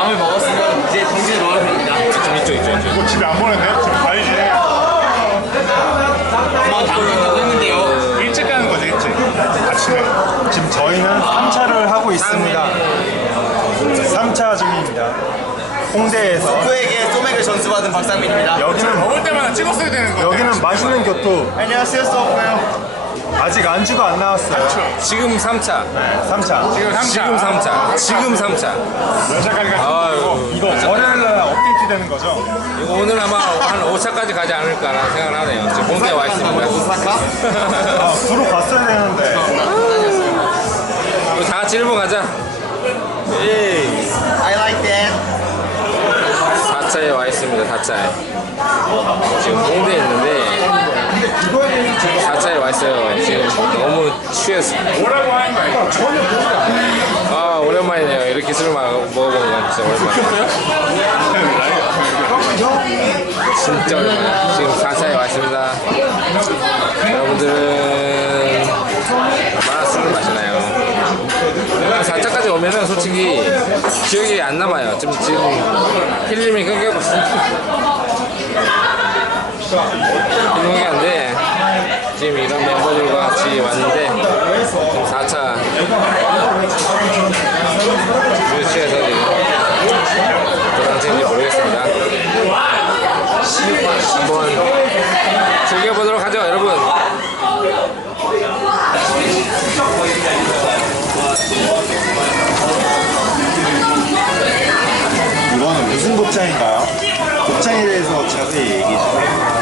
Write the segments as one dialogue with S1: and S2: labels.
S1: 마음을 먹었으면 이제 정신을 놓아야 됩니다.
S2: 좀 있죠.
S3: 뭐 집에 안 보내네? 지금 가야지.
S1: 엄마가 안 보낸다고 했는데요.
S3: 일찍 가는 거지, 일찍. 아침에.
S4: 지금 저희는 3차를 하고 있습니다. 3차 중입니다. 홍대에서.
S1: 소프에게 소맥을 전수받은 박상민입니다.
S3: 여기는 먹을 때마다 찍었어야 되는 거야.
S4: 여기는 맛있는 교토.
S1: 안녕하세요, 소프요.
S4: 아직 안주가 안 나왔어요.
S2: 지금 3차.
S4: 네, 3차.
S3: 지금 3차.
S2: 지금 3차. 지금 3차.
S3: 몇 차까지 가시는
S2: 아유,
S3: 거고.
S4: 이거 월요일날 업데이트 되는 거죠?
S2: 이거 오늘 아마 한 5차까지 가지 않을까라는 생각을 하네요. 지금 홍대에 와 있습니다.
S1: 오사카?
S4: 아, 구로 갔어야 되는데.
S2: 우리 다 같이 일본 가자. 에이.
S1: I like that.
S2: 4차에 와 있습니다. 4차에. 지금 홍대에 있는데 4차에 와 있어요. 지금 너무 취해서.
S3: 뭐라고 하는 거야?
S2: 아, 오랜만이네요. 이렇게 술 먹어보는 건 진짜 오랜만이에요. 진짜 오랜만이에요. 지금 4차에 와 있습니다. 여러분들은 얼마나 술을 마시나요? 4차까지 오면은 솔직히 기억이 안 남아요. 지금 필름이 끊겨갔어. 필름이 안 돼. 지금 이런 멤버들과 같이 왔는데 지금 4차 술 취해서 어떤 상태인지 모르겠습니다. 한번 즐겨보도록 하죠, 여러분.
S4: 이거는 무슨 곱창인가요? 곱창에 대해서 자세히 얘기해 주세요.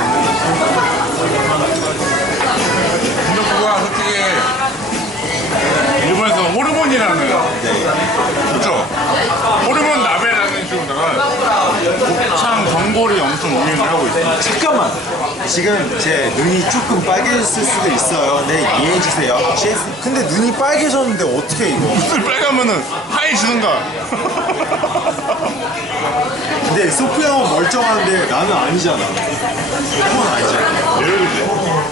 S3: 근데 그거야 솔직히 일본에서 호르몬이라는 그죠? 호르몬 나베라는 식으로다가 곱창 전골이 엄청 유행을 하고 있어요.
S4: 잠깐만. 지금 제 눈이 조금 빨개졌을 수도 있어요. 네, 이해해 주세요. 근데 눈이 빨개졌는데 어떻게 이거?
S3: 입술 빨가면은 하얘지는가?
S4: 근데 소프 형은 멀쩡한데 나는 아니잖아. 그건 아니잖아.
S3: 왜 그러지?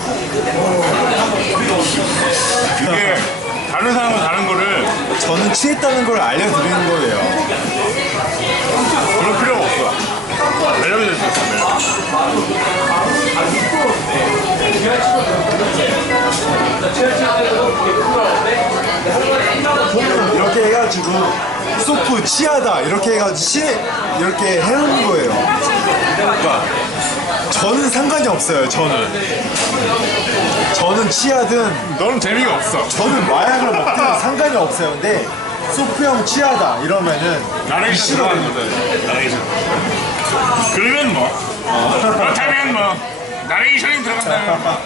S3: 그게 다른 사람은 다른 거를
S4: 저는 취했다는 걸 알려드리는 거예요.
S3: 그럴 필요가 없어. 매력이 될 수 있어, 매력.
S4: 이렇게 해가지고 소프 취하다 이렇게 해가지고 이렇게 해놓는 거예요. 그러니까 저는 상관이 없어요. 저는 취하든
S3: 너는 재미가 없어.
S4: 저는 마약을 먹든 상관이 없어요. 근데 소프 형 취하다 이러면은
S3: 나레이션 들어가는 거다. 나레이션. 그러면 뭐. 그렇다면 뭐. 나레이션이 들어간다면.